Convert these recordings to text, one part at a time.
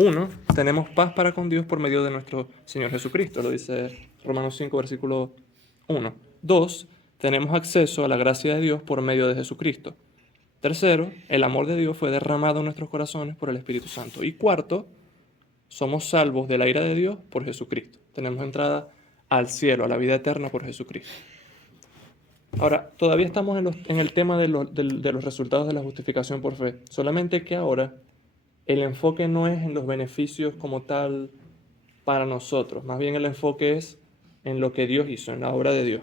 1, tenemos paz para con Dios por medio de nuestro Señor Jesucristo, lo dice Romanos 5, versículo 1. 2, tenemos acceso a la gracia de Dios por medio de Jesucristo. Tercero, el amor de Dios fue derramado en nuestros corazones por el Espíritu Santo. Y cuarto, somos salvos de la ira de Dios por Jesucristo. Tenemos entrada al cielo, a la vida eterna por Jesucristo. Ahora, todavía estamos en el tema de los resultados de la justificación por fe. Solamente que ahora el enfoque no es en los beneficios como tal para nosotros. Más bien el enfoque es en lo que Dios hizo, en la obra de Dios.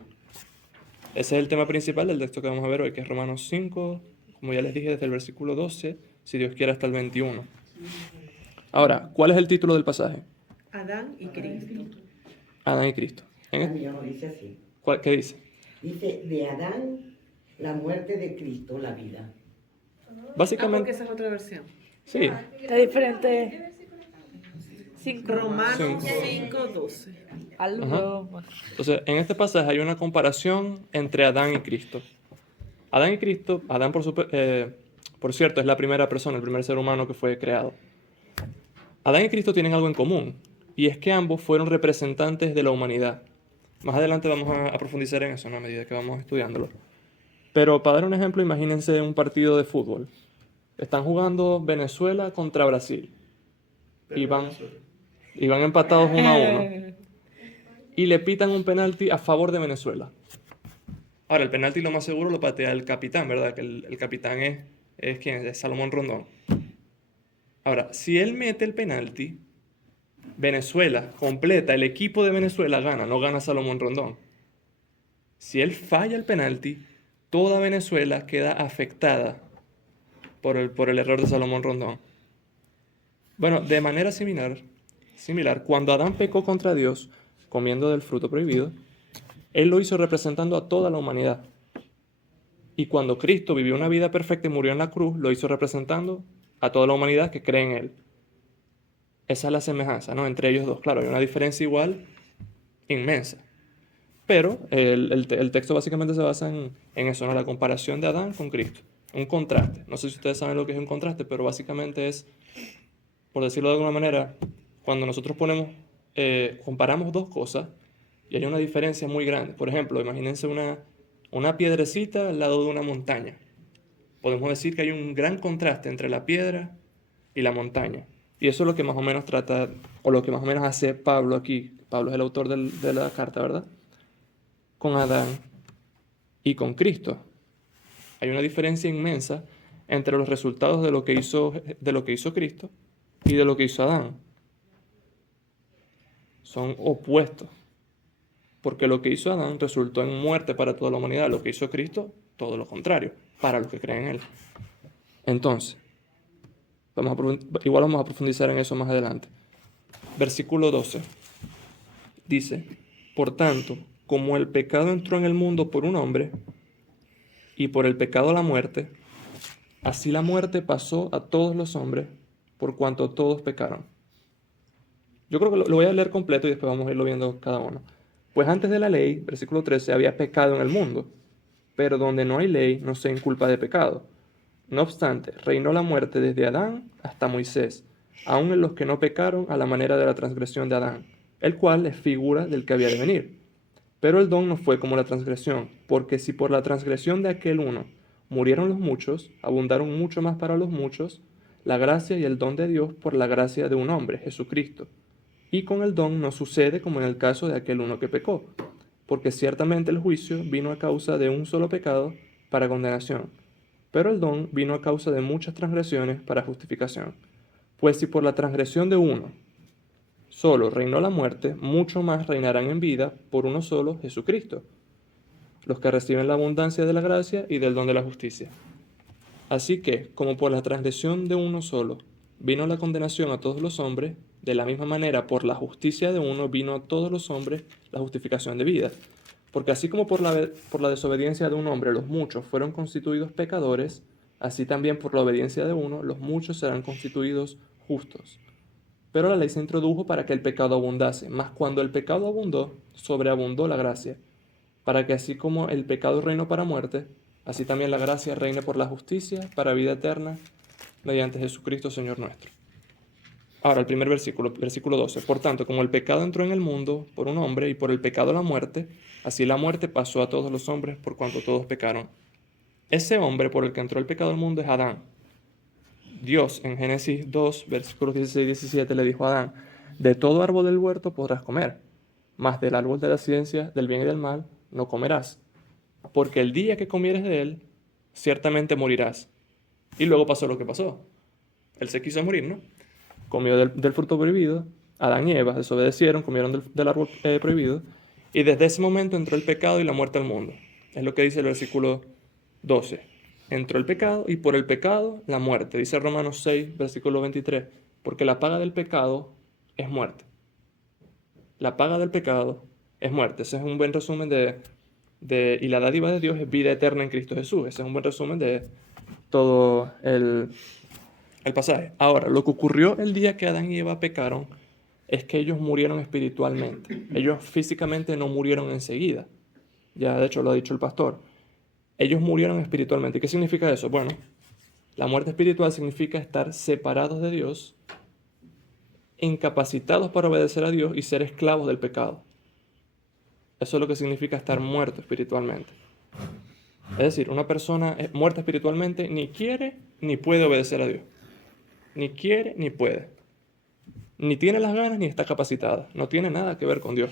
Ese es el tema principal del texto que vamos a ver hoy, que es Romanos 5, como ya les dije, desde el versículo 12, si Dios quiere hasta el 21. Ahora, ¿cuál es el título del pasaje? Adán y Cristo. Adán y Cristo. No, dice así. ¿Qué dice? Dice, de Adán, la muerte, de Cristo, la vida. Porque Básicamente, esa es otra versión. sí. Está diferente. Romanos Sí. 5:12. Algo. Entonces, en este pasaje hay una comparación entre Adán y Cristo. Adán y Cristo, Adán por cierto, es la primera persona, el primer ser humano que fue creado. Adán y Cristo tienen algo en común, y es que ambos fueron representantes de la humanidad. Más adelante vamos a profundizar en eso, ¿no? A medida que vamos estudiándolo. Pero para dar un ejemplo, imagínense un partido de fútbol. Están jugando Venezuela contra Brasil. Y van empatados 1-1. Y le pitan un penalti a favor de Venezuela. Ahora, el penalti lo más seguro lo patea el capitán, ¿verdad? Que el capitán es ¿quién? Es Salomón Rondón. Ahora, si él mete el penalti, Venezuela completa, el equipo de Venezuela gana, no gana Salomón Rondón. Si él falla el penalti, toda Venezuela queda afectada por el error de Salomón Rondón. Bueno, de manera similar, cuando Adán pecó contra Dios, comiendo del fruto prohibido, él lo hizo representando a toda la humanidad. Y cuando Cristo vivió una vida perfecta y murió en la cruz, lo hizo representando a toda la humanidad que cree en él. Esa es la semejanza, ¿no? Entre ellos dos. Claro, hay una diferencia igual inmensa. Pero el texto básicamente se basa en eso, ¿no? La comparación de Adán con Cristo. Un contraste. No sé si ustedes saben lo que es un contraste, pero básicamente es, por decirlo de alguna manera, cuando nosotros comparamos dos cosas y hay una diferencia muy grande. Por ejemplo, imagínense una piedrecita al lado de una montaña. Podemos decir que hay un gran contraste entre la piedra y la montaña. Y eso es lo que más o menos trata, o lo que más o menos hace Pablo aquí. Pablo es el autor de la carta, ¿verdad? Con Adán y con Cristo. Hay una diferencia inmensa entre los resultados de lo que hizo Cristo y de lo que hizo Adán. Son opuestos. Porque lo que hizo Adán resultó en muerte para toda la humanidad. Lo que hizo Cristo, todo lo contrario, para los que creen en él. Entonces, igual vamos a profundizar en eso más adelante. Versículo 12. Dice, por tanto, como el pecado entró en el mundo por un hombre, y por el pecado la muerte, así la muerte pasó a todos los hombres, por cuanto todos pecaron. Yo creo que lo voy a leer completo y después vamos a irlo viendo cada uno. Pues antes de la ley, versículo 13, había pecado en el mundo, pero donde no hay ley no se inculpa de pecado. No obstante, reinó la muerte desde Adán hasta Moisés, aun en los que no pecaron a la manera de la transgresión de Adán, el cual es figura del que había de venir. Pero el don no fue como la transgresión, porque si por la transgresión de aquel uno murieron los muchos, abundaron mucho más para los muchos la gracia y el don de Dios por la gracia de un hombre, Jesucristo. Y con el don no sucede como en el caso de aquel uno que pecó, porque ciertamente el juicio vino a causa de un solo pecado para condenación, pero el don vino a causa de muchas transgresiones para justificación. Pues si por la transgresión de uno solo reinó la muerte, mucho más reinarán en vida por uno solo, Jesucristo, los que reciben la abundancia de la gracia y del don de la justicia. Así que, como por la transgresión de uno solo vino la condenación a todos los hombres, de la misma manera por la justicia de uno vino a todos los hombres la justificación de vida. Porque así como por la desobediencia de un hombre los muchos fueron constituidos pecadores, así también por la obediencia de uno los muchos serán constituidos justos. Pero la ley se introdujo para que el pecado abundase, mas cuando el pecado abundó, sobreabundó la gracia, para que así como el pecado reinó para muerte, así también la gracia reine por la justicia para vida eterna, mediante Jesucristo Señor nuestro. Ahora, el primer versículo, versículo 12. Por tanto, como el pecado entró en el mundo por un hombre y por el pecado la muerte, así la muerte pasó a todos los hombres por cuanto todos pecaron. Ese hombre por el que entró el pecado al mundo es Adán. Dios en Génesis 2, versículos 16 y 17 le dijo a Adán, de todo árbol del huerto podrás comer, mas del árbol de la ciencia del bien y del mal no comerás, porque el día que comieres de él, ciertamente morirás. Y luego pasó lo que pasó. Él se quiso morir, ¿no? Comió del fruto prohibido, Adán y Eva desobedecieron, comieron del árbol prohibido, y desde ese momento entró el pecado y la muerte al mundo. Es lo que dice el versículo 12. Entró el pecado y por el pecado la muerte. Dice Romanos 6, versículo 23, porque la paga del pecado es muerte. La paga del pecado es muerte. Ese es un buen resumen y la dádiva de Dios es vida eterna en Cristo Jesús. Ese es un buen resumen de todo el pasaje. Ahora, lo que ocurrió el día que Adán y Eva pecaron es que ellos murieron espiritualmente. Ellos físicamente no murieron enseguida. Ya de hecho lo ha dicho el pastor. Ellos murieron espiritualmente. ¿Y qué significa eso? Bueno, la muerte espiritual significa estar separados de Dios, incapacitados para obedecer a Dios y ser esclavos del pecado. Eso es lo que significa estar muerto espiritualmente. Es decir, una persona muerta espiritualmente ni quiere ni puede obedecer a Dios. Ni quiere ni puede. Ni tiene las ganas ni está capacitada. No tiene nada que ver con Dios.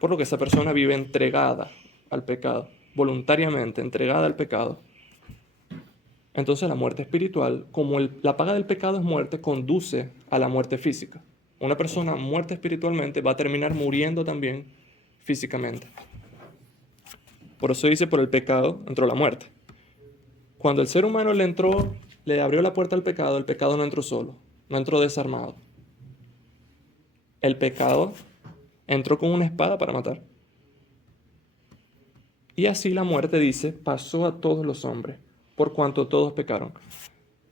Por lo que esa persona vive entregada al pecado, voluntariamente entregada al pecado. Entonces la muerte espiritual, como la paga del pecado es muerte, conduce a la muerte física. Una persona muerta espiritualmente va a terminar muriendo también físicamente. Por eso dice, por el pecado entró la muerte. Cuando el ser humano le abrió la puerta al pecado, el pecado no entró solo, no entró desarmado. El pecado entró con una espada para matar. Y así la muerte, dice, pasó a todos los hombres, por cuanto todos pecaron.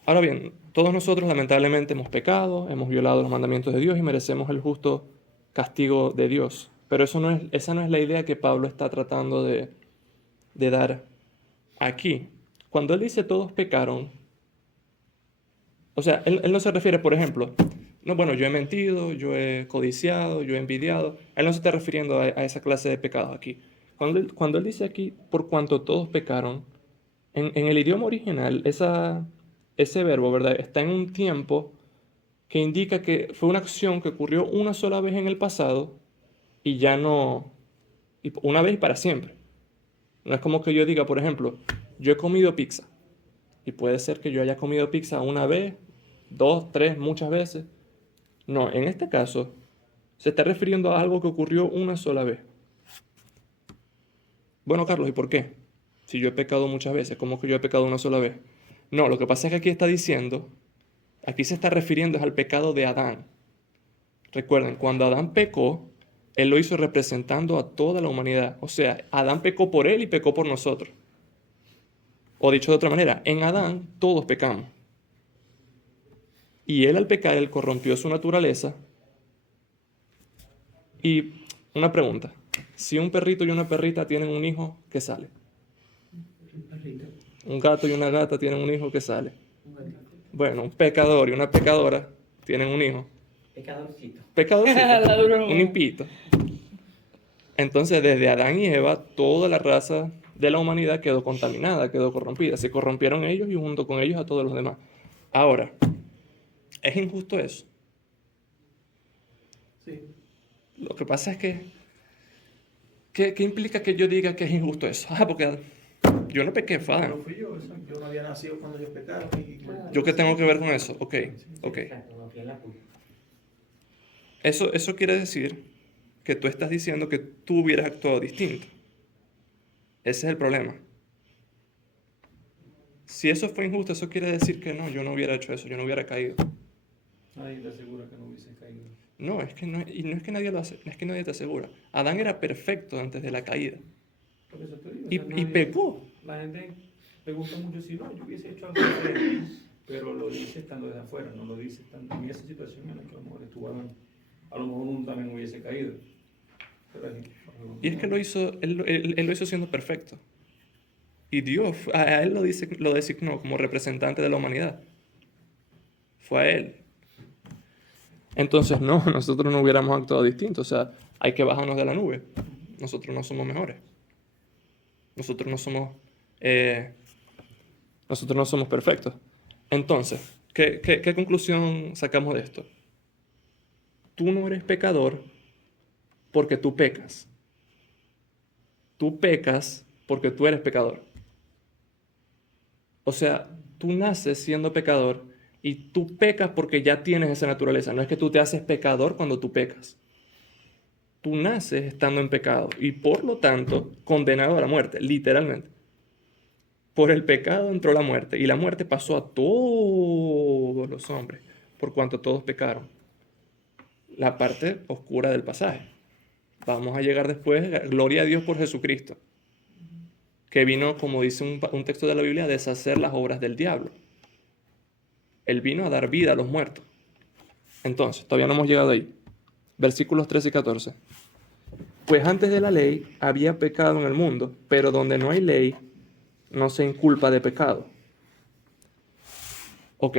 Ahora bien, todos nosotros lamentablemente hemos pecado, hemos violado los mandamientos de Dios y merecemos el justo castigo de Dios. Pero esa no es la idea que Pablo está tratando de dar aquí. Cuando él dice todos pecaron, o sea, él no se refiere, por ejemplo, no, bueno, yo he mentido, yo he codiciado, yo he envidiado. Él no se está refiriendo a esa clase de pecados aquí. Cuando él dice aquí, por cuanto todos pecaron, en el idioma original, ese verbo, ¿verdad? Está en un tiempo que indica que fue una acción que ocurrió una sola vez en el pasado y ya no, y una vez y para siempre. No es como que yo diga, por ejemplo, yo he comido pizza. Y puede ser que yo haya comido pizza una vez, dos, tres, muchas veces. No, en este caso se está refiriendo a algo que ocurrió una sola vez. Bueno, Carlos, ¿y por qué? Si yo he pecado muchas veces, ¿cómo que yo he pecado una sola vez? No, lo que pasa es que aquí está diciendo, aquí se está refiriendo al pecado de Adán. Recuerden, cuando Adán pecó, él lo hizo representando a toda la humanidad. O sea, Adán pecó por él y pecó por nosotros. O dicho de otra manera, en Adán todos pecamos. Y él al pecar, él corrompió su naturaleza. Y una pregunta, si un perrito y una perrita tienen un hijo, ¿qué sale? Un gato y una gata tienen un hijo, ¿qué sale? Bueno, un pecador y una pecadora tienen un hijo. Pecadorcito. Pecadorcito, La broma. un impito. Entonces, desde Adán y Eva, toda la raza de la humanidad quedó contaminada, quedó corrompida. Se corrompieron ellos y junto con ellos a todos los demás. Ahora, ¿es injusto eso? Sí. Lo que pasa es que, ¿qué implica que yo diga que es injusto eso? Porque yo no pequé, fue No Adán. fui yo, yo no había nacido cuando ellos pecaron. ¿Yo qué tengo que ver con eso? Ok. Eso quiere decir que tú estás diciendo que tú hubieras actuado distinto. Ese es el problema. Si eso fue injusto, eso quiere decir que no, yo no hubiera hecho eso, yo no hubiera caído. Nadie te asegura que no hubiese caído. No, y no es que nadie lo hace, no es que nadie te asegura. Adán era perfecto antes de la caída. Por eso te digo, Y pecó. La gente pregunta mucho si no, yo hubiese hecho algo diferente, pero lo dice estando desde afuera, no lo dice estando en esa situación en la que a lo mejor estuvo Adán. A lo mejor uno también hubiese caído. Y es que él lo hizo siendo perfecto. Y Dios, a él lo designó como representante de la humanidad. Fue a él. Entonces, no, nosotros no hubiéramos actuado distinto. O sea, hay que bajarnos de la nube. Nosotros no somos mejores. Nosotros no somos perfectos. Entonces, ¿qué conclusión sacamos de esto? Tú no eres pecador porque tú pecas. Tú pecas porque tú eres pecador. O sea, tú naces siendo pecador y tú pecas porque ya tienes esa naturaleza. No es que tú te haces pecador cuando tú pecas. Tú naces estando en pecado y por lo tanto condenado a la muerte, literalmente. Por el pecado entró la muerte y la muerte pasó a todos los hombres, por cuanto todos pecaron. La parte oscura del pasaje. Vamos a llegar después, gloria a Dios por Jesucristo, que vino, como dice un texto de la Biblia, a deshacer las obras del diablo. Él vino a dar vida a los muertos. Entonces, todavía no hemos llegado ahí. Versículos 13 y 14. Pues antes de la ley había pecado en el mundo, pero donde no hay ley, no se inculpa de pecado. Ok,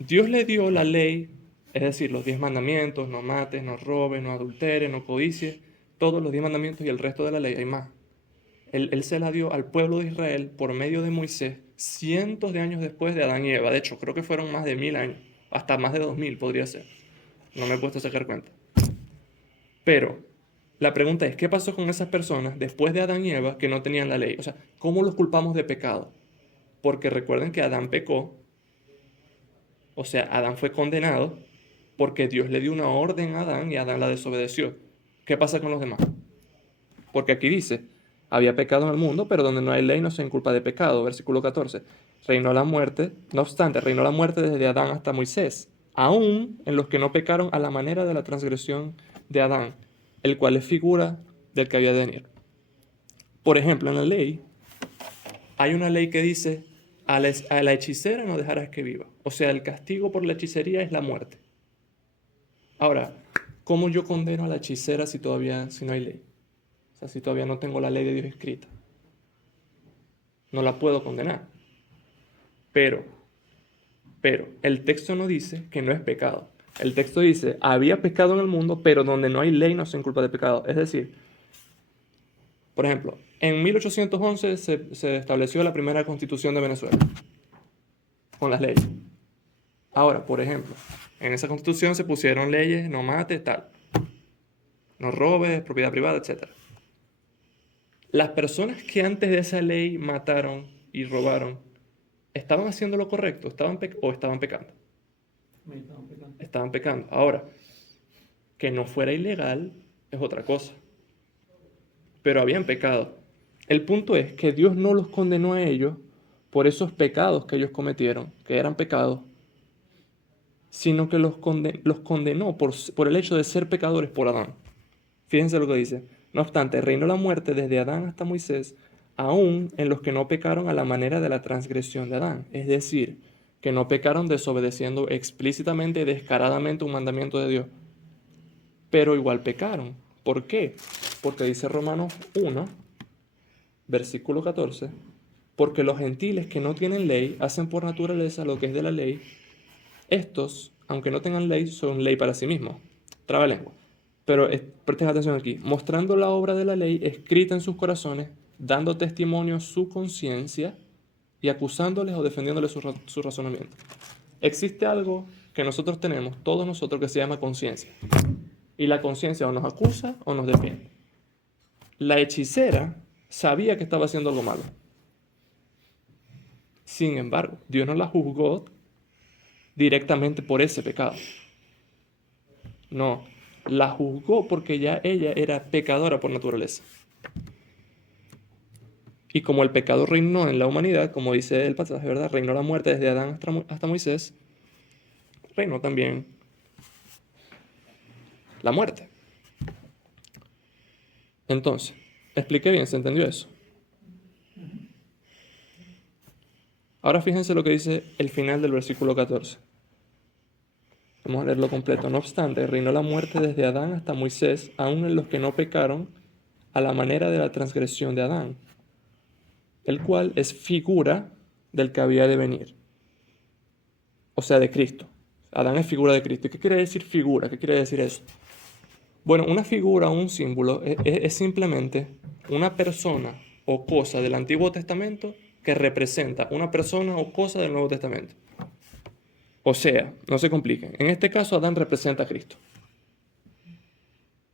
Dios le dio la ley, es decir, los 10 mandamientos, no mates, no robes, no adulteres, no codicies, todos los 10 mandamientos y el resto de la ley, hay más. Él se la dio al pueblo de Israel por medio de Moisés cientos de años después de Adán y Eva. De hecho, creo que fueron más de 1000 años, hasta más de 2000 podría ser. No me he puesto a sacar cuenta. Pero la pregunta es, ¿qué pasó con esas personas después de Adán y Eva que no tenían la ley? O sea, ¿cómo los culpamos de pecado? Porque recuerden que Adán pecó, o sea, Adán fue condenado porque Dios le dio una orden a Adán y Adán la desobedeció. ¿Qué pasa con los demás? Porque aquí dice, había pecado en el mundo, pero donde no hay ley no se inculpa de pecado. Versículo 14. Reinó la muerte, no obstante, reinó la muerte desde Adán hasta Moisés, aún en los que no pecaron a la manera de la transgresión de Adán, el cual es figura del que había de venir. Por ejemplo, en la ley, hay una ley que dice, a la hechicera no dejarás que viva. O sea, el castigo por la hechicería es la muerte. Ahora, ¿cómo yo condeno a la hechicera si no hay ley? O sea, si todavía no tengo la ley de Dios escrita. No la puedo condenar. Pero, el texto no dice que no es pecado. El texto dice, había pecado en el mundo, pero donde no hay ley no se inculpa de pecado. Es decir, por ejemplo, en 1811 se estableció la primera constitución de Venezuela, con las leyes. Ahora, por ejemplo, en esa constitución se pusieron leyes, no mates, tal, no robes, propiedad privada, etc. Las personas que antes de esa ley mataron y robaron, ¿estaban haciendo lo correcto? ¿O estaban pecando? Estaban pecando. Ahora, que no fuera ilegal es otra cosa. Pero habían pecado. El punto es que Dios no los condenó a ellos por esos pecados que ellos cometieron, que eran pecados, sino que los condenó por el hecho de ser pecadores por Adán. Fíjense lo que dice. No obstante, reinó la muerte desde Adán hasta Moisés, aún en los que no pecaron a la manera de la transgresión de Adán. Es decir, que no pecaron desobedeciendo explícitamente y descaradamente un mandamiento de Dios. Pero igual pecaron. ¿Por qué? Porque dice Romanos 1, versículo 14, porque los gentiles que no tienen ley hacen por naturaleza lo que es de la ley. Estos, aunque no tengan ley, son ley para sí mismos. Trabalengua. Pero presten atención aquí. Mostrando la obra de la ley escrita en sus corazones, dando testimonio su conciencia y acusándoles o defendiéndoles su razonamiento. Existe algo que nosotros tenemos, todos nosotros, que se llama conciencia. Y la conciencia o nos acusa o nos defiende. La hechicera sabía que estaba haciendo algo malo. Sin embargo, Dios no la juzgó directamente por ese pecado. No, la juzgó porque ya ella era pecadora por naturaleza. Y como el pecado reinó en la humanidad, como dice el pasaje, ¿verdad? Reinó la muerte desde Adán hasta Moisés, reinó también la muerte. Entonces, expliqué bien, ¿se entendió eso? Ahora fíjense lo que dice el final del versículo 14. Vamos a leerlo completo. No obstante, reinó la muerte desde Adán hasta Moisés, aun en los que no pecaron a la manera de la transgresión de Adán, el cual es figura del que había de venir. O sea, de Cristo. Adán es figura de Cristo. ¿Y qué quiere decir figura? ¿Qué quiere decir eso? Bueno, una figura o un símbolo es simplemente una persona o cosa del Antiguo Testamento que representa una persona o cosa del Nuevo Testamento. O sea, no se compliquen. En este caso, Adán representa a Cristo.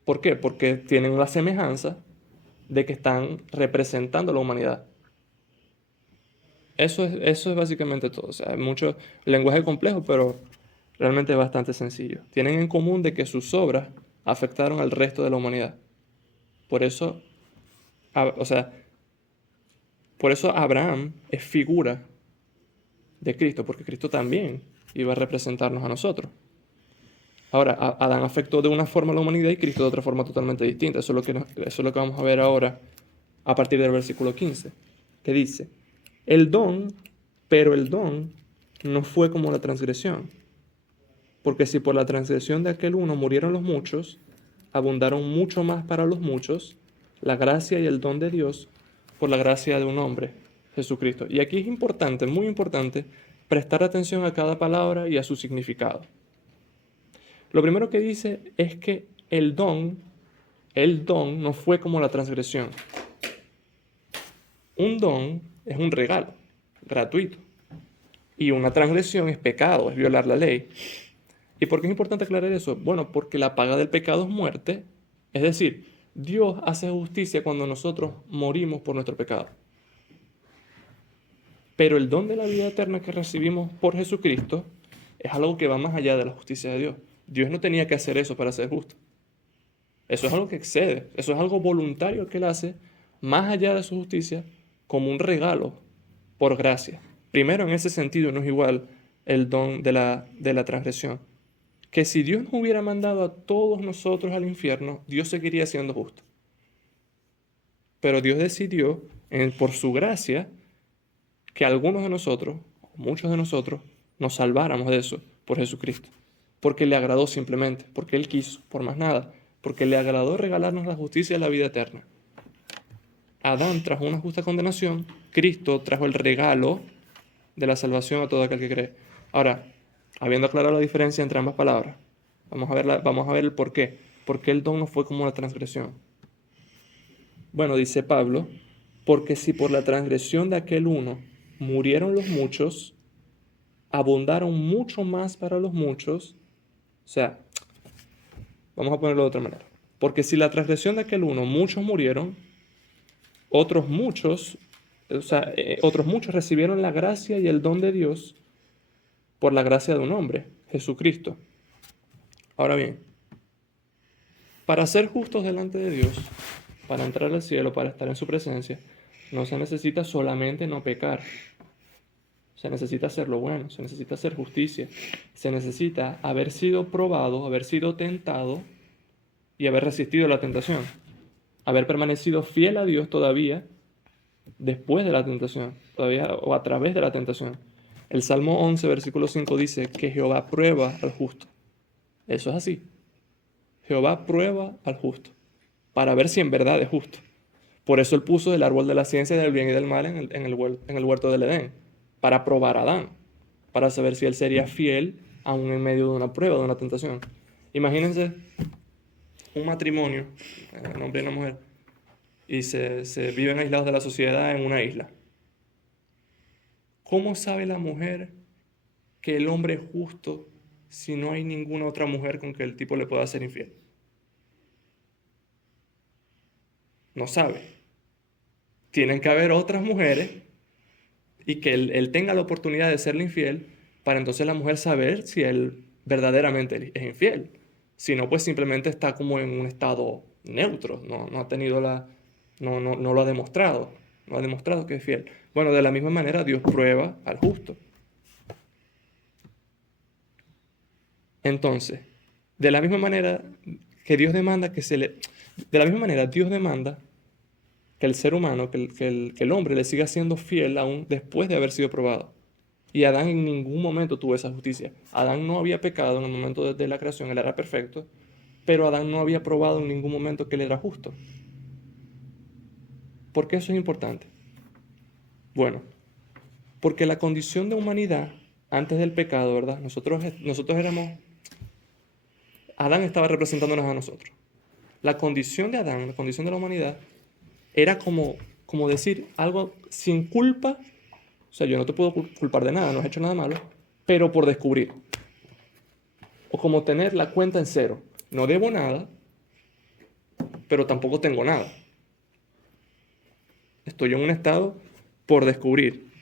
¿Por qué? Porque tienen la semejanza de que están representando a la humanidad. Eso es básicamente todo. O sea, hay mucho lenguaje complejo, pero realmente es bastante sencillo. Tienen en común de que sus obras afectaron al resto de la humanidad. Por eso, por eso Abraham es figura de Cristo, porque Cristo también iba a representarnos a nosotros. Ahora, Adán afectó de una forma a la humanidad y Cristo de otra forma totalmente distinta. Eso es lo que vamos a ver ahora a partir del versículo 15, que dice, pero el don no fue como la transgresión. Porque si por la transgresión de aquel uno murieron los muchos, abundaron mucho más para los muchos la gracia y el don de Dios por la gracia de un hombre, Jesucristo. Y aquí es importante, muy importante, prestar atención a cada palabra y a su significado. Lo primero que dice es que el don no fue como la transgresión. Un don es un regalo gratuito y una transgresión es pecado, es violar la ley. ¿Y por qué es importante aclarar eso? Bueno, porque la paga del pecado es muerte. Es decir, Dios hace justicia cuando nosotros morimos por nuestro pecado. Pero el don de la vida eterna que recibimos por Jesucristo es algo que va más allá de la justicia de Dios. Dios no tenía que hacer eso para ser justo. Eso es algo que excede. Eso es algo voluntario que Él hace más allá de su justicia como un regalo por gracia. Primero, en ese sentido, no es igual el don de la transgresión. Que si Dios no hubiera mandado a todos nosotros al infierno, Dios seguiría siendo justo. Pero Dios decidió, por su gracia, que algunos de nosotros, muchos de nosotros, nos salváramos de eso por Jesucristo. Porque le agradó simplemente, porque Él quiso, por más nada. Porque le agradó regalarnos la justicia y la vida eterna. Adán trajo una justa condenación, Cristo trajo el regalo de la salvación a todo aquel que cree. Ahora, habiendo aclarado la diferencia entre ambas palabras, vamos a ver el por qué. ¿Por qué el don no fue como la transgresión? Bueno, dice Pablo, porque si por la transgresión de aquel uno murieron los muchos, abundaron mucho más para los muchos. O sea, vamos a ponerlo de otra manera. Porque si la transgresión de aquel uno muchos murieron, otros muchos recibieron la gracia y el don de Dios por la gracia de un hombre, Jesucristo. Ahora bien, para ser justos delante de Dios, para entrar al cielo, para estar en su presencia, no se necesita solamente no pecar. Se necesita hacer lo bueno, se necesita hacer justicia, se necesita haber sido probado, haber sido tentado y haber resistido la tentación. Haber permanecido fiel a Dios todavía después de la tentación, todavía o a través de la tentación. El Salmo 11, versículo 5 dice que Jehová prueba al justo. Eso es así. Jehová prueba al justo para ver si en verdad es justo. Por eso Él puso el árbol de la ciencia del bien y del mal en el huerto del Edén, para probar a Adán, para saber si él sería fiel aún en medio de una prueba, de una tentación. Imagínense un matrimonio, un hombre y una mujer, y se viven aislados de la sociedad en una isla. ¿Cómo sabe la mujer que el hombre es justo si no hay ninguna otra mujer con que el tipo le pueda ser infiel? No sabe. Tienen que haber otras mujeres y que él tenga la oportunidad de serle infiel para entonces la mujer saber si él verdaderamente es infiel. Si no, pues simplemente está como en un estado neutro, no ha tenido no lo ha demostrado, no ha demostrado que es fiel. Bueno, de la misma manera Dios prueba al justo. Entonces, de la misma manera que Dios demanda de la misma manera Dios demanda que el ser humano, que el hombre le siga siendo fiel aún después de haber sido probado. Y Adán en ningún momento tuvo esa justicia. Adán no había pecado en el momento de la creación, él era perfecto, pero Adán no había probado en ningún momento que él era justo. ¿Por qué eso es importante? Bueno, porque la condición de humanidad antes del pecado, ¿verdad? Nosotros éramos, Adán estaba representándonos a nosotros. La condición de Adán, la condición de la humanidad, era como decir algo sin culpa. O sea, yo no te puedo culpar de nada, no has hecho nada malo, pero por descubrir. O como tener la cuenta en cero. No debo nada, pero tampoco tengo nada. Estoy en un estado por descubrir.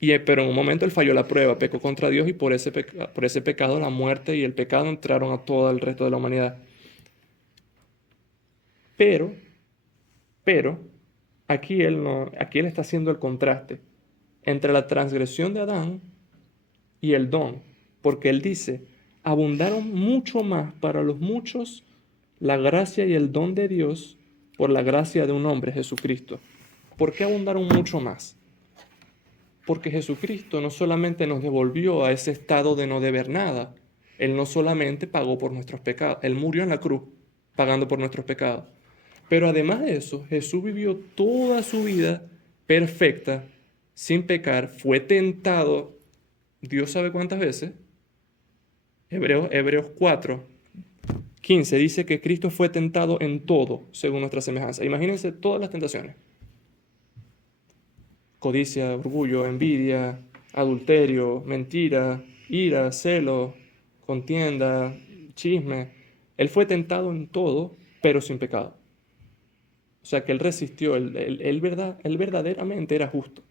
Pero en un momento él falló la prueba, pecó contra Dios y por ese pecado la muerte y el pecado entraron a todo el resto de la humanidad. Pero, aquí él está haciendo el contraste entre la transgresión de Adán y el don, porque él dice, abundaron mucho más para los muchos la gracia y el don de Dios por la gracia de un hombre, Jesucristo. ¿Por qué abundaron mucho más? Porque Jesucristo no solamente nos devolvió a ese estado de no deber nada, Él no solamente pagó por nuestros pecados, Él murió en la cruz pagando por nuestros pecados, pero además de eso, Jesús vivió toda su vida perfecta, sin pecar, fue tentado, Dios sabe cuántas veces. Hebreos 4:15 dice que Cristo fue tentado en todo, según nuestra semejanza. Imagínense todas las tentaciones. Codicia, orgullo, envidia, adulterio, mentira, ira, celo, contienda, chisme. Él fue tentado en todo, pero sin pecado. O sea que Él resistió, él verdaderamente era justo.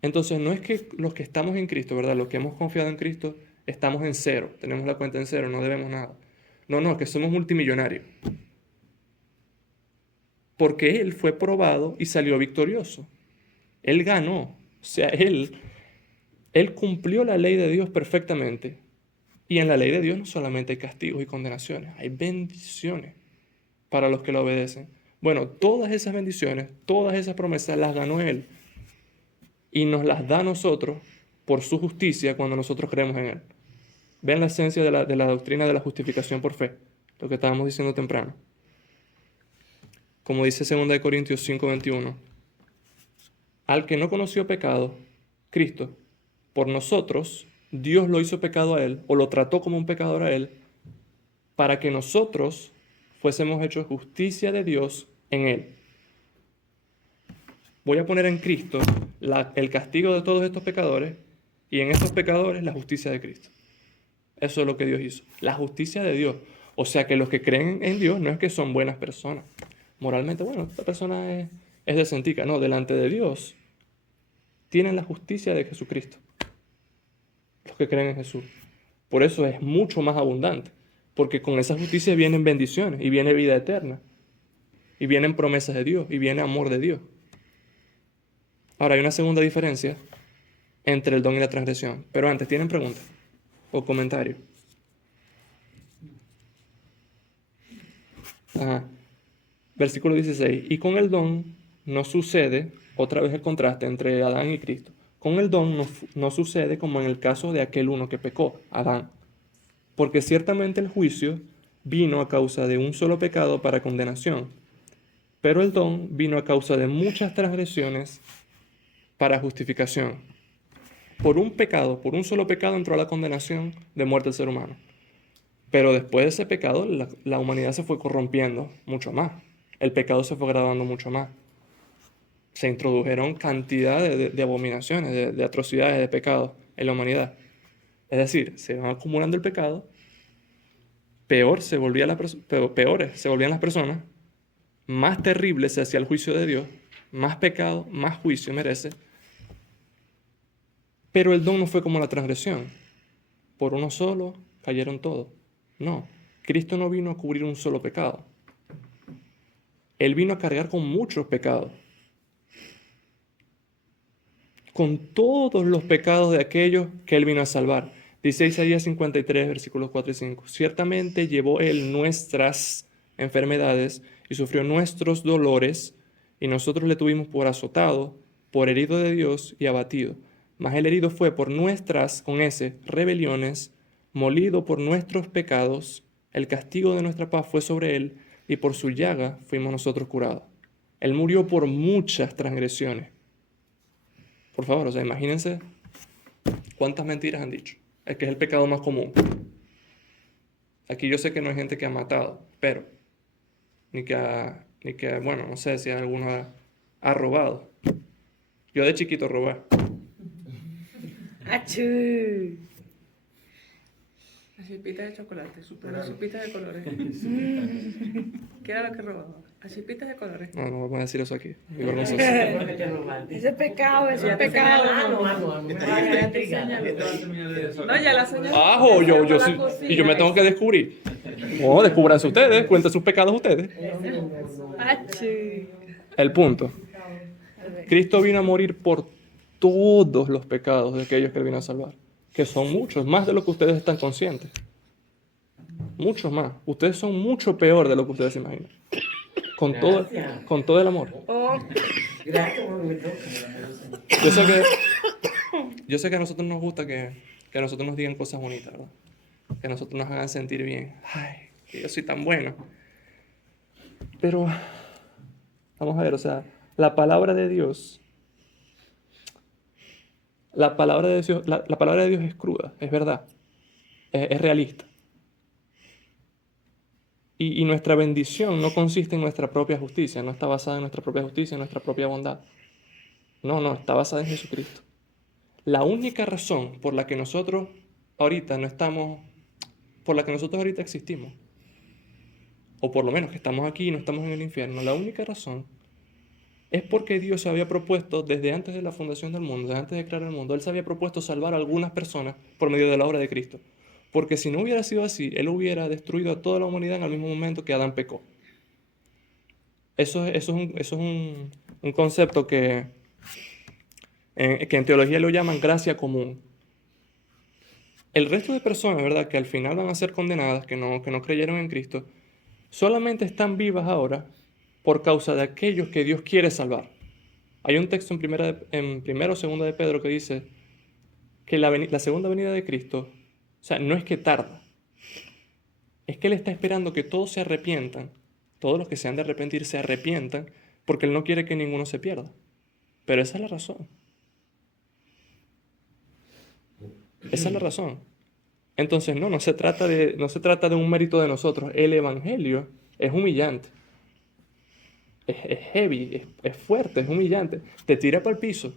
Entonces no es que los que estamos en Cristo, ¿verdad? Los que hemos confiado en Cristo, estamos en cero, tenemos la cuenta en cero, no debemos nada. No, que somos multimillonarios. Porque Él fue probado y salió victorioso. Él ganó. O sea, Él cumplió la ley de Dios perfectamente. Y en la ley de Dios no solamente hay castigos y condenaciones, hay bendiciones para los que lo obedecen. Bueno, todas esas bendiciones, todas esas promesas las ganó Él. Y nos las da a nosotros por su justicia cuando nosotros creemos en Él. Vean la esencia de la doctrina de la justificación por fe, lo que estábamos diciendo temprano. Como dice 2 Corintios 5:21, al que no conoció pecado, Cristo, por nosotros, Dios lo hizo pecado a Él, o lo trató como un pecador a Él, para que nosotros fuésemos hechos justicia de Dios en Él. Voy a poner en Cristo el castigo de todos estos pecadores, y en estos pecadores la justicia de Cristo. Eso es lo que Dios hizo, la justicia de Dios. O sea que los que creen en Dios no es que son buenas personas. Moralmente, bueno, esta persona es decentica. No, delante de Dios tienen la justicia de Jesucristo. Los que creen en Jesús. Por eso es mucho más abundante. Porque con esa justicia vienen bendiciones y viene vida eterna. Y vienen promesas de Dios y viene amor de Dios. Ahora hay una segunda diferencia entre el don y la transgresión. Pero antes, ¿tienen preguntas o comentarios? Ajá. Versículo 16. Y con el don no sucede, otra vez el contraste entre Adán y Cristo. Con el don no sucede como en el caso de aquel uno que pecó, Adán. Porque ciertamente el juicio vino a causa de un solo pecado para condenación. Pero el don vino a causa de muchas transgresiones para justificación. Por un solo pecado entró la condenación de muerte del ser humano. Pero después de ese pecado, la humanidad se fue corrompiendo mucho más. El pecado se fue agravando mucho más. Se introdujeron cantidad de abominaciones, de atrocidades, de pecados en la humanidad. Es decir, se van acumulando el pecado, peores se volvían las personas, más terrible se hacía el juicio de Dios, más pecado, más juicio merece. Pero el don no fue como la transgresión. Por uno solo cayeron todos. No, Cristo no vino a cubrir un solo pecado. Él vino a cargar con muchos pecados. Con todos los pecados de aquellos que Él vino a salvar. Dice Isaías 53, versículos 4 y 5. Ciertamente llevó Él nuestras enfermedades y sufrió nuestros dolores, y nosotros le tuvimos por azotado, por herido de Dios y abatido. Mas el herido fue por nuestras, rebeliones, molido por nuestros pecados, el castigo de nuestra paz fue sobre Él, y por su llaga fuimos nosotros curados. Él murió por muchas transgresiones. Por favor, imagínense ¿Cuántas mentiras han dicho? Es que es el pecado más común. Aquí yo sé que no hay gente que ha matado, pero bueno, no sé si alguno ha robado. Yo de chiquito robé. ¡Achú! Las chispitas de chocolate, las chispitas de colores. ¿Qué era lo que robaba? Las chispitas de colores. No vamos a decir eso aquí. Muy vergonzoso. Ese pecado, ese Ya te pecado. Me vaya a intrigar. No, ya la señora. ¡Ajo! Yo sí. Y yo me tengo que descubrir. No, descúbranse ustedes, cuenten sus pecados ustedes. ¡Achú! El punto. Cristo vino a morir por todos los pecados de aquellos que Él vino a salvar. Que son muchos, más de lo que ustedes están conscientes. Muchos más. Ustedes son mucho peor de lo que ustedes se imaginan. Con todo el amor. Gracias, me toca. Yo sé que a nosotros nos gusta que a nosotros nos digan cosas bonitas, ¿verdad? Que a nosotros nos hagan sentir bien. Ay, que yo soy tan bueno. Pero, vamos a ver, o sea, la palabra de Dios es cruda, es verdad, es realista. Y nuestra bendición no consiste en nuestra propia justicia, no está basada en nuestra propia justicia, en nuestra propia bondad. No, está basada en Jesucristo. La única razón por la que nosotros ahorita existimos, o por lo menos que estamos aquí y no estamos en el infierno, la única razón es porque Dios se había propuesto, desde antes de la fundación del mundo, desde antes de crear el mundo, Él se había propuesto salvar a algunas personas por medio de la obra de Cristo. Porque si no hubiera sido así, Él hubiera destruido a toda la humanidad en el mismo momento que Adán pecó. Eso es un concepto que en teología lo llaman gracia común. El resto de personas, ¿verdad?, que al final van a ser condenadas, que no creyeron en Cristo, solamente están vivas ahora por causa de aquellos que Dios quiere salvar. Hay un texto en primero o segunda de Pedro que dice que la segunda venida de Cristo, o sea, no es que tarda, es que Él está esperando que todos se arrepientan, todos los que se han de arrepentir se arrepientan, porque Él no quiere que ninguno se pierda. Pero esa es la razón. Esa es la razón. Entonces, no se trata de un mérito de nosotros. El Evangelio es humillante. Es heavy, es fuerte, es humillante. Te tira para el piso,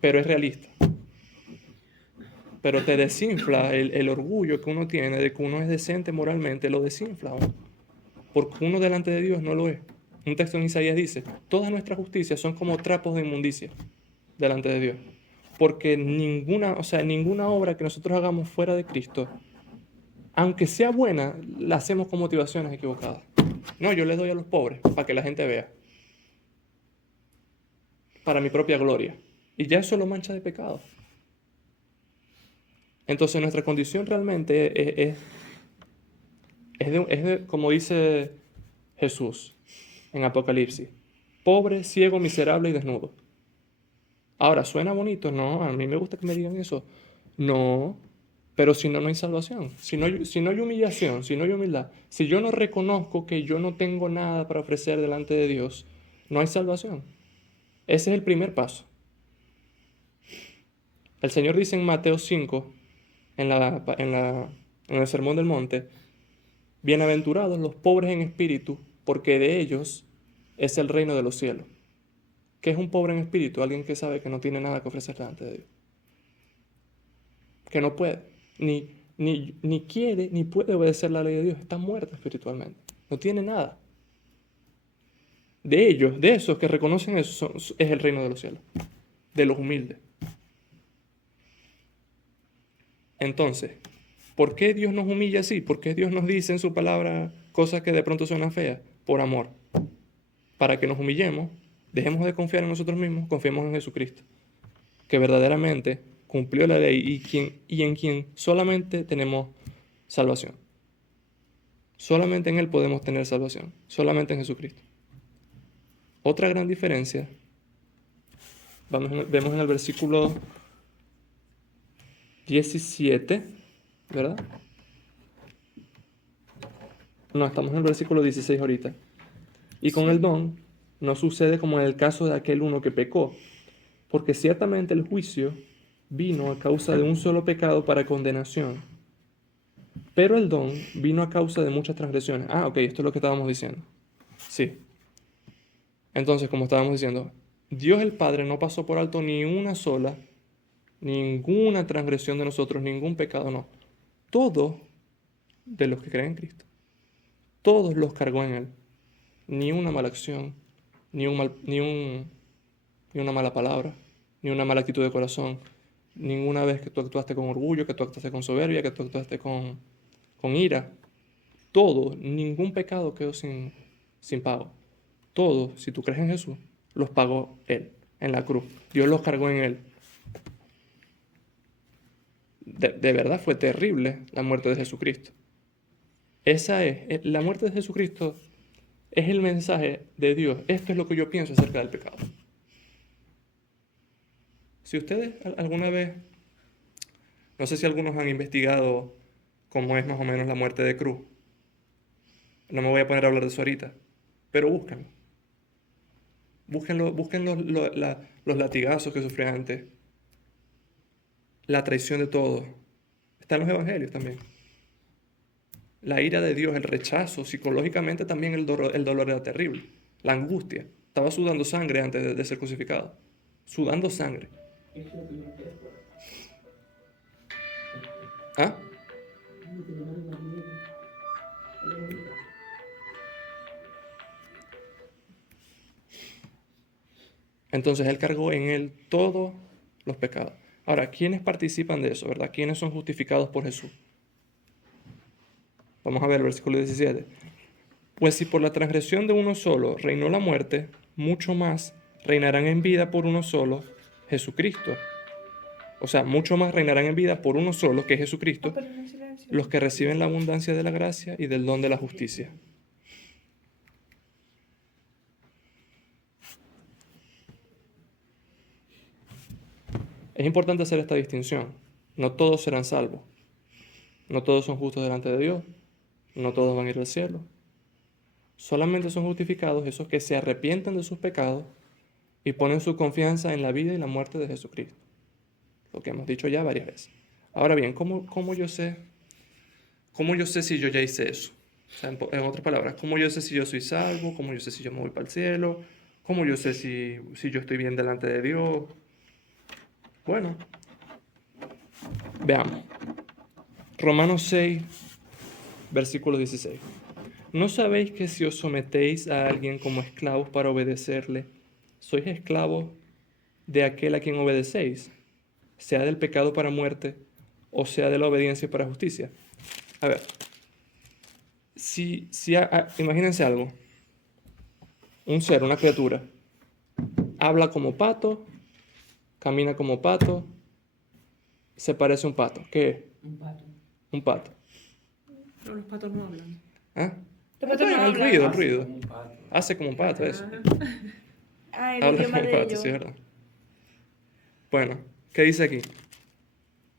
pero es realista. Pero te desinfla el orgullo que uno tiene de que uno es decente moralmente, lo desinfla uno. Porque uno delante de Dios no lo es. Un texto en Isaías dice, todas nuestras justicias son como trapos de inmundicia delante de Dios. Porque ninguna obra que nosotros hagamos fuera de Cristo, aunque sea buena, la hacemos con motivaciones equivocadas. No, yo les doy a los pobres para que la gente vea. Para mi propia gloria. Y ya eso lo mancha de pecado. Entonces nuestra condición realmente es como dice Jesús en Apocalipsis. Pobre, ciego, miserable y desnudo. Ahora, ¿suena bonito? No, a mí me gusta que me digan eso. No, pero si no, no hay salvación. Si no hay humillación, si no hay humildad, si yo no reconozco que yo no tengo nada para ofrecer delante de Dios, no hay salvación. Ese es el primer paso. El Señor dice en Mateo 5, en el Sermón del Monte, bienaventurados los pobres en espíritu, porque de ellos es el reino de los cielos. ¿Qué es un pobre en espíritu? Alguien que sabe que no tiene nada que ofrecer delante de Dios. Que no puede, ni quiere, ni puede obedecer la ley de Dios. Está muerto espiritualmente. No tiene nada. De ellos, de esos que reconocen eso, es el reino de los cielos. De los humildes. Entonces, ¿por qué Dios nos humilla así? ¿Por qué Dios nos dice en su palabra cosas que de pronto suenan feas? Por amor. Para que nos humillemos, dejemos de confiar en nosotros mismos, confiemos en Jesucristo, que verdaderamente cumplió la ley y en quien solamente tenemos salvación. Solamente en Él podemos tener salvación, solamente en Jesucristo. Otra gran diferencia, vemos en el versículo 17, ¿verdad? No, estamos en el versículo 16 ahorita. Y con el don no sucede como en el caso de aquel uno que pecó, porque ciertamente el juicio vino a causa de un solo pecado para condenación, pero el don vino a causa de muchas transgresiones. Ah, ok, esto es lo que estábamos diciendo. Sí. Entonces, como estábamos diciendo, Dios el Padre no pasó por alto ni una sola, ninguna transgresión de nosotros, ningún pecado, no. Todos de los que creen en Cristo, todos los cargó en Él. Ni una mala acción, ni una mala palabra, ni una mala actitud de corazón, ninguna vez que tú actuaste con orgullo, que tú actuaste con soberbia, que tú actuaste con ira. Todo, ningún pecado quedó sin pago. Todo, si tú crees en Jesús, los pagó Él en la cruz. Dios los cargó en Él. De verdad fue terrible la muerte de Jesucristo. La muerte de Jesucristo es el mensaje de Dios. Esto es lo que yo pienso acerca del pecado. Si ustedes alguna vez, no sé si algunos han investigado cómo es más o menos la muerte de cruz. No me voy a poner a hablar de eso ahorita, pero búsquenlo. Busquen los latigazos que sufrió antes, la traición de todos. Está en los evangelios también. La ira de Dios, el rechazo, psicológicamente también el dolor era terrible. La angustia. Estaba sudando sangre antes de ser crucificado. Sudando sangre. ¿Ah? Entonces Él cargó en Él todos los pecados. Ahora, ¿quiénes participan de eso, verdad? ¿Quiénes son justificados por Jesús? Vamos a ver el versículo 17. Pues si por la transgresión de uno solo reinó la muerte, mucho más reinarán en vida por uno solo, Jesucristo. O sea, mucho más reinarán en vida por uno solo, que es Jesucristo, los que reciben la abundancia de la gracia y del don de la justicia. Es importante hacer esta distinción. No todos serán salvos. No todos son justos delante de Dios. No todos van a ir al cielo. Solamente son justificados esos que se arrepientan de sus pecados y ponen su confianza en la vida y la muerte de Jesucristo. Lo que hemos dicho ya varias veces. Ahora bien, ¿cómo yo sé si yo ya hice eso? O sea, en otras palabras, ¿cómo yo sé si yo soy salvo? ¿Cómo yo sé si yo me voy para el cielo? ¿Cómo yo sé si yo estoy bien delante de Dios? Bueno, veamos. Romanos 6, versículo 16. ¿No sabéis que si os sometéis a alguien como esclavos para obedecerle, sois esclavos de aquel a quien obedecéis, sea del pecado para muerte o sea de la obediencia para justicia? A ver, imagínense algo. Un ser, una criatura, habla como pato, camina como pato, se parece a un pato. ¿Qué es? Un pato. Un pato. No, los patos no hablan. ¿Ah? Los patos no El hablan. ruido, el ruido. Como un pato. Hace como un pato eso. Ah, el Habla idioma como un de pato, ellos. sí, es verdad. Bueno, ¿qué dice aquí?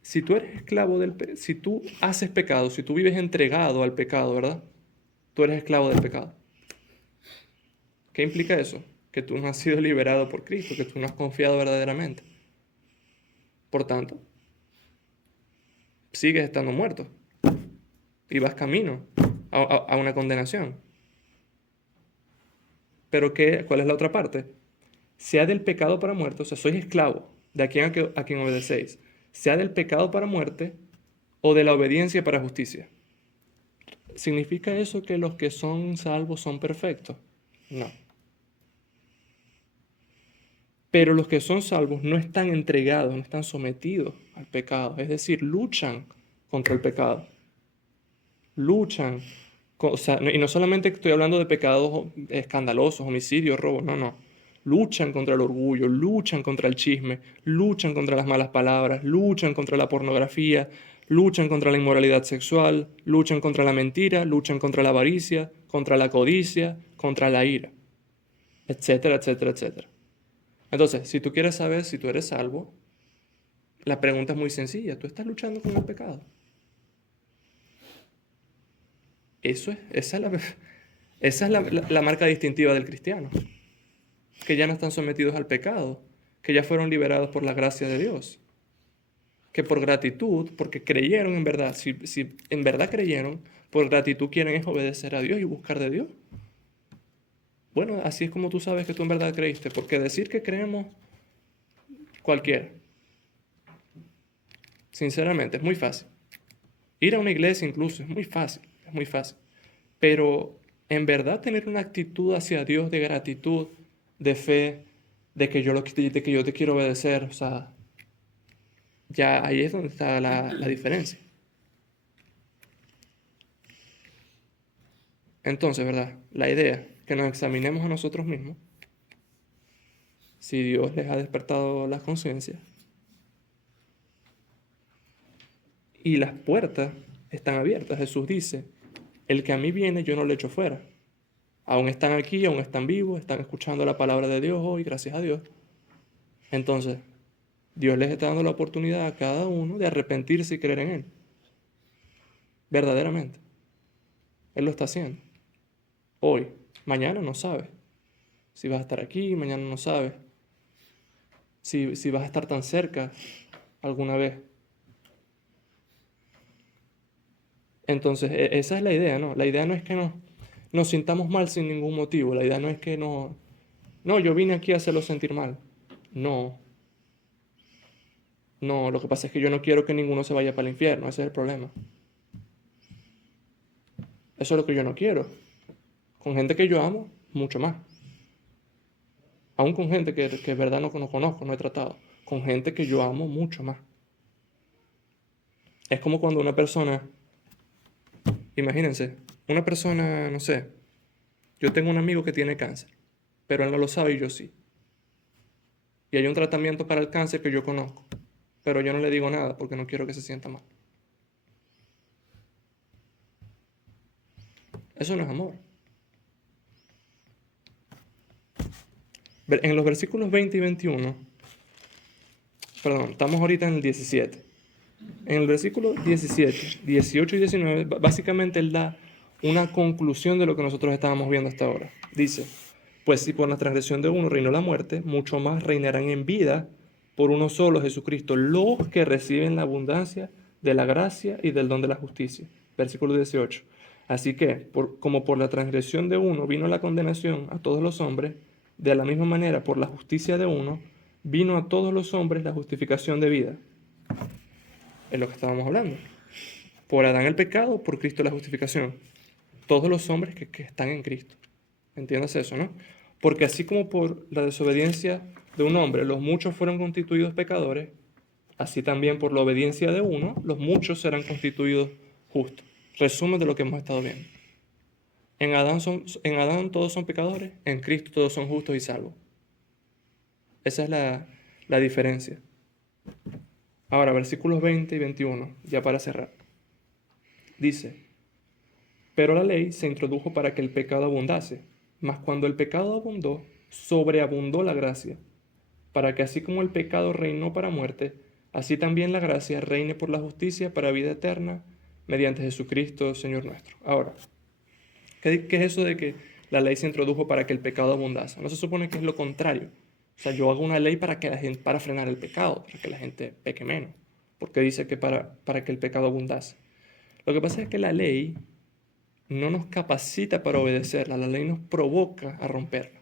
Si tú eres esclavo si tú haces pecado, si tú vives entregado al pecado, ¿verdad? Tú eres esclavo del pecado. ¿Qué implica eso? Que tú no has sido liberado por Cristo, que tú no has confiado verdaderamente. Por tanto, sigues estando muerto y vas camino a una condenación. Pero ¿cuál es la otra parte? Sea del pecado para muerte, o sea, sois esclavo de a quien obedecéis, sea del pecado para muerte o de la obediencia para justicia. ¿Significa eso que los que son salvos son perfectos? No. Pero los que son salvos no están entregados, no están sometidos al pecado. Es decir, luchan contra el pecado. Luchan. Y no solamente estoy hablando de pecados escandalosos, homicidios, robos, no. Luchan contra el orgullo, luchan contra el chisme, luchan contra las malas palabras, luchan contra la pornografía, luchan contra la inmoralidad sexual, luchan contra la mentira, luchan contra la avaricia, contra la codicia, contra la ira, etcétera, etcétera, etcétera. Entonces, si tú quieres saber si tú eres salvo, la pregunta es muy sencilla. ¿Tú estás luchando con el pecado? Esa es la marca distintiva del cristiano. Que ya no están sometidos al pecado, que ya fueron liberados por la gracia de Dios. que por gratitud, porque creyeron en verdad, si en verdad creyeron, por gratitud quieren es obedecer a Dios y buscar de Dios. Bueno, así es como tú sabes que tú en verdad creíste, porque decir que creemos cualquiera. Sinceramente, es muy fácil. Ir a una iglesia incluso es muy fácil, es muy fácil. Pero en verdad tener una actitud hacia Dios de gratitud, de fe, de que yo te quiero obedecer, o sea, ya ahí es donde está la diferencia. Entonces, ¿verdad? La idea, que nos examinemos a nosotros mismos, si Dios les ha despertado las conciencias, y las puertas están abiertas. Jesús dice, el que a mí viene, yo no le echo fuera. Aún están aquí, aún están vivos, están escuchando la palabra de Dios hoy, gracias a Dios. Entonces, Dios les está dando la oportunidad a cada uno de arrepentirse y creer en Él. Verdaderamente. Él lo está haciendo. Hoy, mañana no sabes si vas a estar aquí, mañana no sabes si vas a estar tan cerca alguna vez. Entonces, esa es la idea, ¿no? La idea no es que nos sintamos mal sin ningún motivo. La idea no es que no, yo vine aquí a hacerlo sentir mal. No, lo que pasa es que yo no quiero que ninguno se vaya para el infierno. Ese es el problema. Eso es lo que yo no quiero. Con gente que yo amo, mucho más. Aún con gente que de verdad no conozco, no he tratado. Con gente que yo amo mucho más. Es como cuando una persona, imagínense, una persona, no sé, yo tengo un amigo que tiene cáncer, pero él no lo sabe y yo sí. Y hay un tratamiento para el cáncer que yo conozco, pero yo no le digo nada porque no quiero que se sienta mal. Eso no es amor. En los versículos 20 y 21, perdón, estamos ahorita en el 17. En el versículo 17, 18 y 19, básicamente él da una conclusión de lo que nosotros estábamos viendo hasta ahora. Dice, pues si por la transgresión de uno reinó la muerte, mucho más reinarán en vida por uno solo, Jesucristo, los que reciben la abundancia de la gracia y del don de la justicia. Versículo 18. Así que, como por la transgresión de uno vino la condenación a todos los hombres, de la misma manera, por la justicia de uno, vino a todos los hombres la justificación de vida. Es lo que estábamos hablando. Por Adán el pecado, por Cristo la justificación. Todos los hombres que están en Cristo. ¿Entiendes eso, no? Porque así como por la desobediencia de un hombre los muchos fueron constituidos pecadores, así también por la obediencia de uno los muchos serán constituidos justos. Resumen de lo que hemos estado viendo. En Adán todos son pecadores, en Cristo todos son justos y salvos. Esa es la diferencia. Ahora, versículos 20 y 21, ya para cerrar. Dice, pero la ley se introdujo para que el pecado abundase, mas cuando el pecado abundó, sobreabundó la gracia, para que así como el pecado reinó para muerte, así también la gracia reine por la justicia para vida eterna, mediante Jesucristo, Señor nuestro. Ahora, ¿qué es eso de que la ley se introdujo para que el pecado abundase? No se supone que es lo contrario. O sea, yo hago una ley para frenar el pecado, para que la gente peque menos. Porque dice que para que el pecado abundase. Lo que pasa es que la ley no nos capacita para obedecerla, la ley nos provoca a romperla.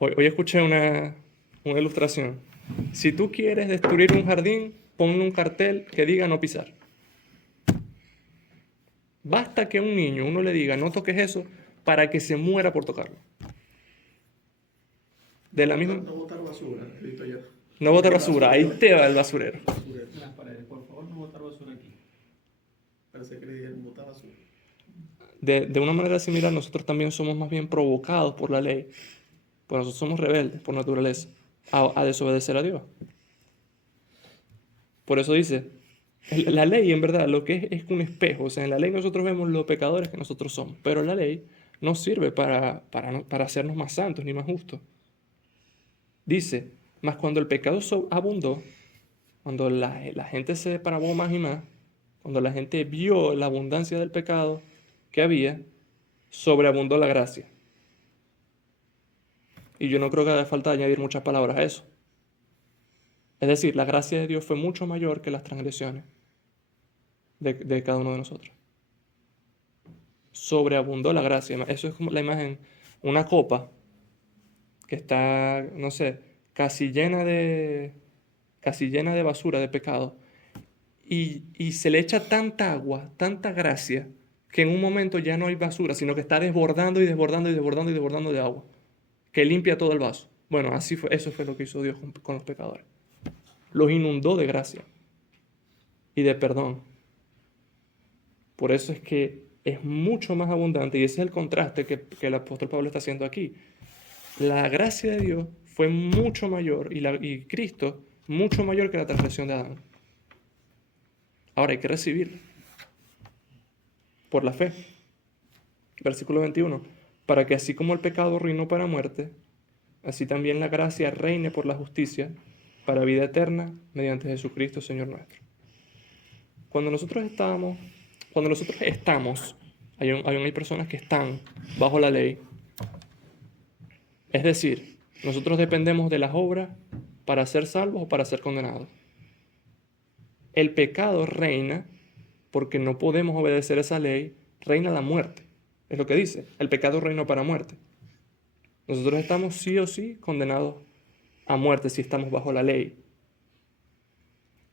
Hoy escuché una ilustración. Si tú quieres destruir un jardín, ponle un cartel que diga no pisar. Basta que a un niño uno le diga no toques eso para que se muera por tocarlo. De la misma... No botar basura, listo ya. No botar basura, ahí te va el basurero. En las paredes, por favor, no botar basura aquí. Parece que le dijeron botar basura. De una manera similar, nosotros también somos más bien provocados por la ley. Pues nosotros somos rebeldes por naturaleza a desobedecer a Dios. Por eso dice, la ley en verdad lo que es un espejo. O sea, en la ley nosotros vemos los pecadores que nosotros somos. Pero la ley no sirve para hacernos más santos ni más justos. Dice, mas cuando el pecado abundó, cuando la gente se depravó más y más, cuando la gente vio la abundancia del pecado que había, sobreabundó la gracia. Y yo no creo que haga falta añadir muchas palabras a eso. Es decir, la gracia de Dios fue mucho mayor que las transgresiones de cada uno de nosotros. Sobreabundó la gracia. Eso es como la imagen, una copa que está, no sé, casi llena de basura, de pecado, y se le echa tanta agua, tanta gracia, que en un momento ya no hay basura, sino que está desbordando y desbordando y desbordando y desbordando de agua, que limpia todo el vaso. Bueno, así fue, eso fue lo que hizo Dios con los pecadores. Los inundó de gracia y de perdón. Por eso es que es mucho más abundante, y ese es el contraste que el apóstol Pablo está haciendo aquí. La gracia de Dios fue mucho mayor, y Cristo mucho mayor que la transgresión de Adán. Ahora hay que recibirla por la fe. Versículo 21. Para que así como el pecado reinó para muerte, así también la gracia reine por la justicia para vida eterna mediante Jesucristo, Señor nuestro. Cuando nosotros estamos, hay personas que están bajo la ley. Es decir, nosotros dependemos de las obras para ser salvos o para ser condenados. El pecado reina porque no podemos obedecer esa ley, reina la muerte. Es lo que dice, el pecado reinó para muerte. Nosotros estamos sí o sí condenados a muerte si estamos bajo la ley.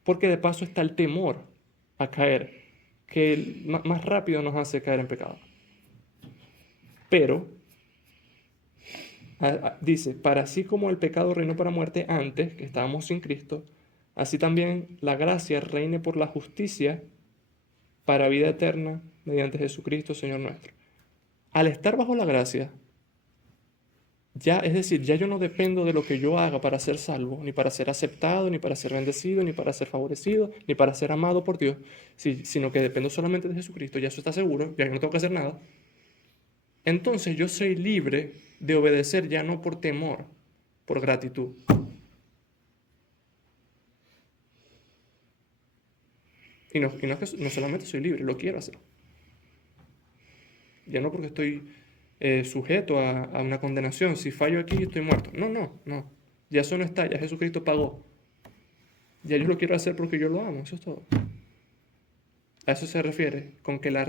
Porque de paso está el temor a caer, que más rápido nos hace caer en pecado. Pero, dice, para así como el pecado reinó para muerte antes, que estábamos sin Cristo, así también la gracia reine por la justicia para vida eterna mediante Jesucristo, Señor nuestro. Al estar bajo la gracia, ya yo no dependo de lo que yo haga para ser salvo, ni para ser aceptado, ni para ser bendecido, ni para ser favorecido, ni para ser amado por Dios, sino que dependo solamente de Jesucristo. Ya eso está seguro, ya yo no tengo que hacer nada. Entonces yo soy libre de obedecer ya no por temor, por gratitud. Y no solamente soy libre, lo quiero hacer. Ya no porque estoy sujeto a una condenación. Si fallo aquí, estoy muerto. No. Ya eso no está, ya Jesucristo pagó. Ya yo lo quiero hacer porque yo lo amo, eso es todo. A eso se refiere, con que la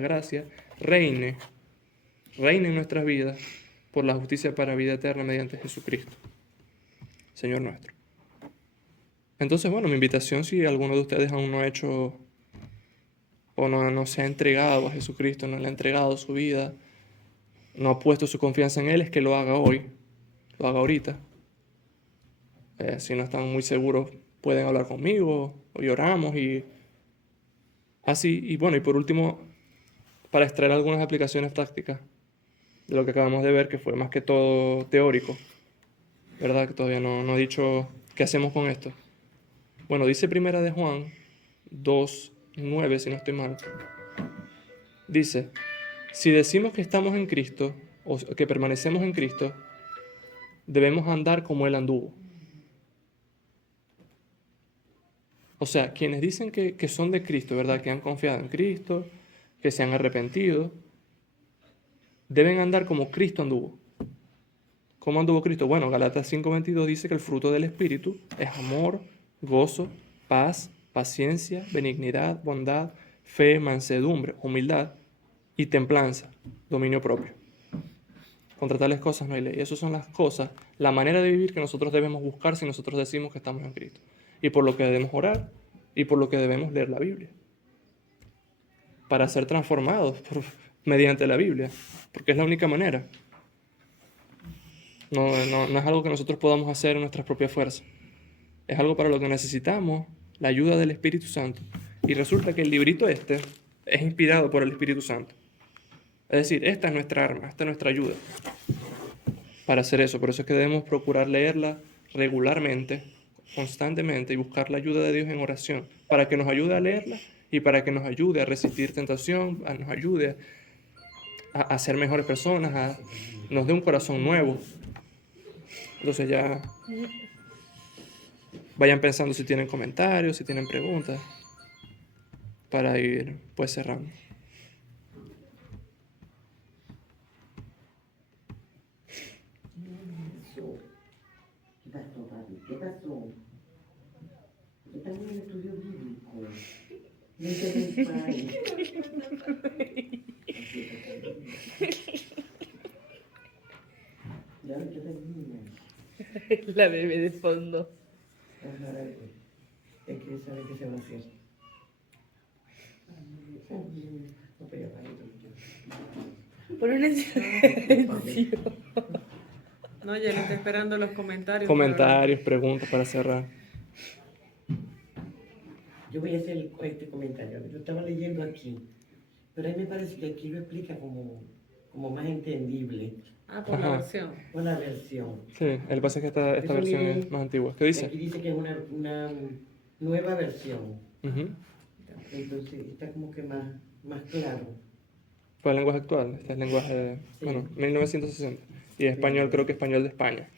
gracia reine en nuestras vidas por la justicia para vida eterna mediante Jesucristo, Señor nuestro. Entonces, bueno, mi invitación, si alguno de ustedes aún no ha hecho o no se ha entregado a Jesucristo, no le ha entregado su vida, no ha puesto su confianza en Él, es que lo haga hoy, lo haga ahorita. Si no están muy seguros, pueden hablar conmigo, o oramos y así. Y bueno, y por último, para extraer algunas aplicaciones prácticas de lo que acabamos de ver, que fue más que todo teórico, ¿verdad? Que todavía no he dicho qué hacemos con esto. Bueno, dice Primera de Juan 2:9, si no estoy mal. Dice, si decimos que estamos en Cristo, o que permanecemos en Cristo, debemos andar como Él anduvo. O sea, quienes dicen que son de Cristo, ¿verdad? Que han confiado en Cristo, que se han arrepentido, deben andar como Cristo anduvo. ¿Cómo anduvo Cristo? Bueno, Galatas 5:22 dice que el fruto del Espíritu es amor, gozo, paz, paciencia, benignidad, bondad, fe, mansedumbre, humildad y templanza, dominio propio. Contra tales cosas no hay ley. Esas son las cosas, la manera de vivir que nosotros debemos buscar si nosotros decimos que estamos en Cristo. Y por lo que debemos orar y por lo que debemos leer la Biblia. Para ser transformados mediante la Biblia, porque es la única manera. No es algo que nosotros podamos hacer en nuestras propias fuerzas. Es algo para lo que necesitamos la ayuda del Espíritu Santo. Y resulta que el librito este es inspirado por el Espíritu Santo. Es decir, esta es nuestra arma, esta es nuestra ayuda para hacer eso. Por eso es que debemos procurar leerla regularmente, constantemente, y buscar la ayuda de Dios en oración, para que nos ayude a leerla y para que nos ayude a resistir tentación, nos ayude a ser mejores personas, nos dé un corazón nuevo. Entonces ya vayan pensando si tienen comentarios, si tienen preguntas, para ir pues cerrando. ¿Qué pasó, papi? ¿Qué pasó? Dice el Pai. Ya lo que termina. La bebé de fondo. Ajá, es que sabe que se va a hacer. No pega para Por una silencio. No, ya le está esperando los comentarios. Comentarios, preguntas para cerrar. Yo voy a hacer este comentario. Lo estaba leyendo aquí, pero a mí me parece que aquí lo explica como más entendible Por la Ajá. versión. con la versión. Sí, el pasa es que esta Eso versión viene- es más antigua. ¿Qué Aquí dice? dice que es una nueva versión. Ujú. Entonces está como que más claro. Para el lenguaje actual, este es el lenguaje, Sí. bueno, 1960. Y español, creo que español de España.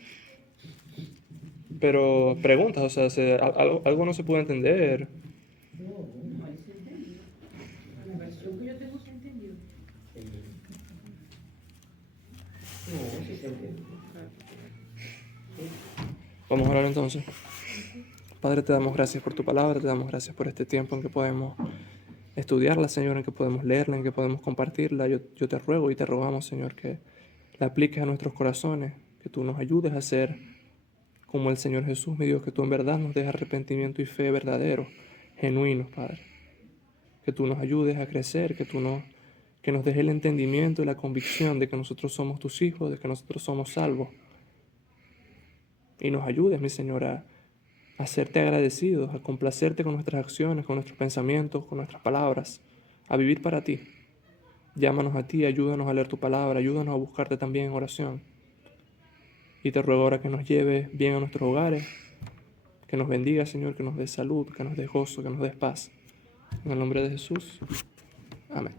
Pero preguntas, o sea, algo no se puede entender. La versión que yo tengo se entendió. No, sí se entiende. Vamos a orar entonces. Padre, te damos gracias por tu palabra, te damos gracias por este tiempo en que podemos estudiarla, Señor, en que podemos leerla, en que podemos compartirla. Yo te ruego y te rogamos, Señor, que la apliques a nuestros corazones, que tú nos ayudes a ser como el Señor Jesús, mi Dios, que tú en verdad nos des arrepentimiento y fe verdadero, genuinos, Padre. Que tú nos ayudes a crecer, que nos des el entendimiento y la convicción de que nosotros somos tus hijos, de que nosotros somos salvos. Y nos ayudes, mi Señor, a serte agradecidos, a complacerte con nuestras acciones, con nuestros pensamientos, con nuestras palabras, a vivir para ti. Llámanos a ti, ayúdanos a leer tu palabra, ayúdanos a buscarte también en oración. Y te ruego ahora que nos lleves bien a nuestros hogares, que nos bendiga, Señor, que nos des salud, que nos des gozo, que nos des paz. En el nombre de Jesús. Amén.